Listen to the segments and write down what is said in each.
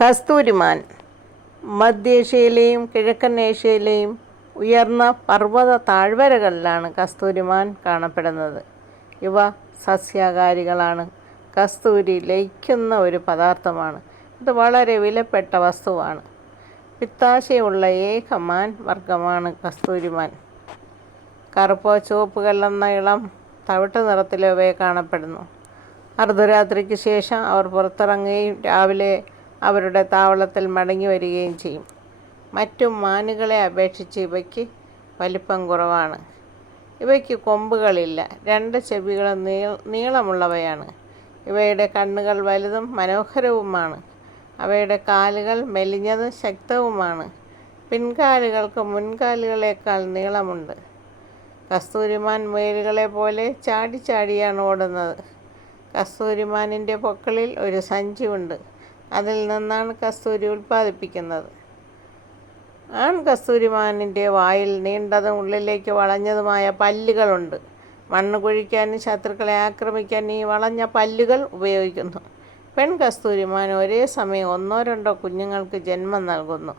കസ്തൂരിമാൻ മധ്യേഷ്യയിലെയും കിഴക്കൻ ഏഷ്യയിലെയും ഉയർന്ന പർവത താഴ്വരകളിലാണ് കസ്തൂരിമാൻ കാണപ്പെടുന്നത്. ഇവ സസ്യാകാരികളാണ് കസ്തൂരി ലയിക്കുന്ന ഒരു പദാർത്ഥമാണ്. ഇത് വളരെ വിലപ്പെട്ട വസ്തുവാണ്. പിത്താശയുള്ള ഏക മാൻ വർഗമാണ് കസ്തൂരിമാൻ. കറുപ്പോ ചുവപ്പ് കല്ലെന്ന ഇളം തവിട്ട് നിറത്തിലവയെ കാണപ്പെടുന്നു. അർദ്ധരാത്രിക്ക് ശേഷം അവർ പുറത്തിറങ്ങുകയും രാവിലെ അവരുടെ താവളത്തിൽ മടങ്ങി വരികയും ചെയ്യും. മറ്റു മാനുകളെ അപേക്ഷിച്ച് ഇവയ്ക്ക് വലിപ്പം കുറവാണ്. ഇവയ്ക്ക് കൊമ്പുകളില്ല. രണ്ട് ചെവികളും നീ നീളമുള്ളവയാണ്. ഇവയുടെ കണ്ണുകൾ വലുതും മനോഹരവുമാണ്. അവയുടെ കാലുകൾ മെലിഞ്ഞതും ശക്തവുമാണ്. പിൻകാലുകൾക്ക് മുൻകാലുകളേക്കാൾ നീളമുണ്ട്. കസ്തൂരിമാൻ മുയലുകളെ പോലെ ചാടി ചാടിയാണ് ഓടുന്നത്. കസ്തൂരിമാനിന്റെ പൊക്കളിൽ ഒരു സഞ്ചിയുണ്ട്. അതിൽ നിന്നാണ് കസ്തൂരി ഉൽപ്പാദിപ്പിക്കുന്നത്. ആൺ കസ്തൂരിമാനിന്റെ വായിൽ നീണ്ടതും ഉള്ളിലേക്ക് വളഞ്ഞതുമായ പല്ലുകളുണ്ട്. മണ്ണ് കുഴിക്കാനും ശത്രുക്കളെ ആക്രമിക്കാൻ ഈ വളഞ്ഞ പല്ലുകൾ ഉപയോഗിക്കുന്നു. പെൺ കസ്തൂരിമാൻ ഒരേ സമയം ഒന്നോ രണ്ടോ കുഞ്ഞുങ്ങൾക്ക് ജന്മം നൽകുന്നു.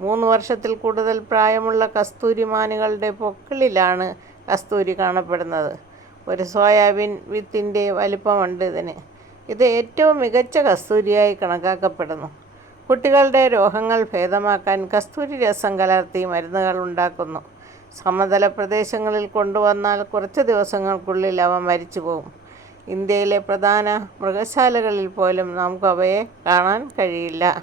മൂന്ന് വർഷത്തിൽ കൂടുതൽ പ്രായമുള്ള കസ്തൂരിമാനുകളുടെ പൊക്കിളിലാണ് കസ്തൂരി കാണപ്പെടുന്നത്. ഒരു സോയാബീൻ വിത്തിന്റെ വലിപ്പമുണ്ട് ഇതിന്. ഇത് ഏറ്റവും മികച്ച കസ്തൂരിയായി കണക്കാക്കപ്പെടുന്നു. കുട്ടികളുടെ രോഗങ്ങൾ ഭേദമാക്കാൻ കസ്തൂരി രസം കലർത്തി മരുന്നുകൾ ഉണ്ടാക്കുന്നു. സമതല പ്രദേശങ്ങളിൽ കൊണ്ടുവന്നാൽ കുറച്ച് ദിവസങ്ങൾക്കുള്ളിൽ അവ മരിച്ചു പോകും. ഇന്ത്യയിലെ പ്രധാന മൃഗശാലകളിൽ പോലും നമുക്ക് അവയെ കാണാൻ കഴിയില്ല.